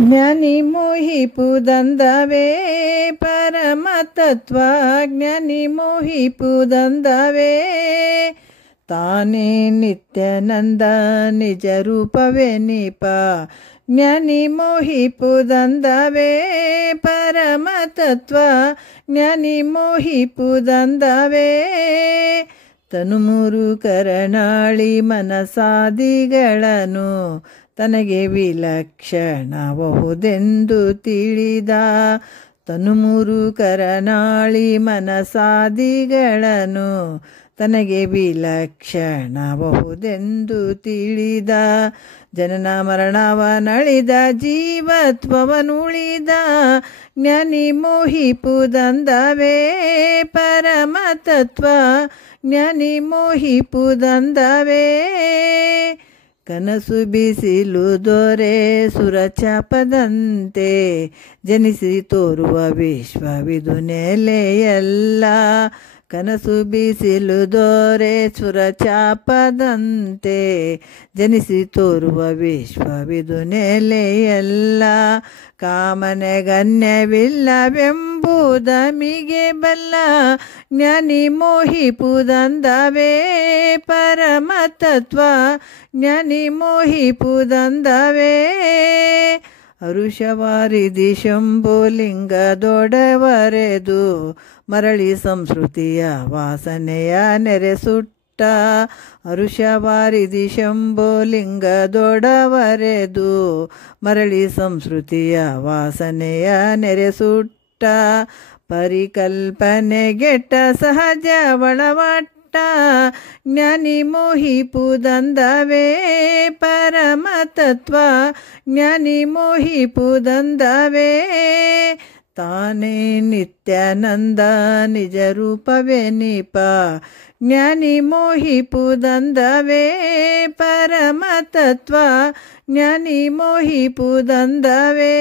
ಜ್ಞಾನಿ ಮೋಹಿಪುದಂದವೇ ಪರಮತತ್ವ ಜ್ಞಾನಿ ಮೋಹಿಪುದಂದವೇ ತಾನೇ ನಿತ್ಯಾನಂದ ನಿಜ ರೂಪವೇ ನಿಪ ಜ್ಞಾನಿ ಮೋಹಿಪುದಂದವೇ ಪರಮತತ್ವ ಜ್ಞಾನಿ ಮೋಹಿಪುದಂದವೇ ತನು ಮೂರು ಕರಣಾಳಿ ಮನಸಾದಿಗಳನ್ನು ತನಗೆ ವಿಲಕ್ಷಣಬಹುದೆಂದು ತಿಳಿದ ತನು ಮೂರು ಕರಣಾಳಿ ಮನಸಾದಿಗಳನ್ನು ತನಗೆ ವಿಲಕ್ಷಣಬಹುದೆಂದು ತಿಳಿದ ಜನನ ಮರಣವನಳಿದ ಜೀವತ್ವವನುಳಿದ ಜ್ಞಾನಿ ಮೋಹಿಪುದಂದವೇ ಪರಮತತ್ವ ಜ್ಞಾನಿ ಮೋಹಿಪುದಂದವೇ ಕನಸು ಬಿಸಿಲು ದೊರೆ ಸುರಚಾಪದಂತೆ ಜನಿಸಿ ತೋರುವ ವಿಶ್ವವಿದು ನೆಲೆಯಲ್ಲ ಕನಸು ಬಿಸಿಲು ದೊರೆ ಸುರಚಾಪದಂತೆ ಜನಿಸಿ ತೋರುವ ವಿಶ್ವವಿದು ನೆಲೆಯಲ್ಲ ಕಾಮನೆಗನ್ಯವಿಲ್ಲವೆಂಬುದಮಿಗೆ ಬಲ್ಲ ಜ್ಞಾನಿ ಮೋಹಿಪುದಂದವೇ ಪರಮತತ್ವ ಜ್ಞಾನಿ ಮೋಹಿಪುದಂದವೇ ಹರುಷವಾರಿಧಿ ಶಂಭುಲಿಂಗದೊಡವರೆದು ಮರಳಿ ಸಂಸ್ಕೃತಿಯ ವಾಸನೆಯ ನೆರೆಸುಟ್ಟ ಹರುಷವಾರಿಧಿ ಶಂಭುಲಿಂಗದೊಡವರೆದು ಮರಳಿ ಸಂಸ್ಕೃತಿಯ ವಾಸನೆಯ ನೆರೆಸುಟ್ಟ ಪರಿಕಲ್ಪನೆಗೆಟ್ಟ ಸಹಜ ಒಳವಟ್ಟ ಜ್ಞಾನಿ ಮೋಹಿಪುದಂದವೇ ಪರಮತತ್ವ ಜ್ಞಾನಿ ಮೋಹಿಪುದಂದವೇ ತಾನೇ ನಿತ್ಯಾನಂದ ನಿಜ ರೂಪವೇ ನಿಪ ಜ್ಞಾನಿ ಮೋಹಿಪುದಂದವೇ ಪರಮತತ್ವ, ಜ್ಞಾನಿ ಮೋಹಿಪುದಂದವೇ. ಪರಮತತ್ವ ಜ್ಞಾನಿ ಮೋಹಿಪುದಂದವೇ.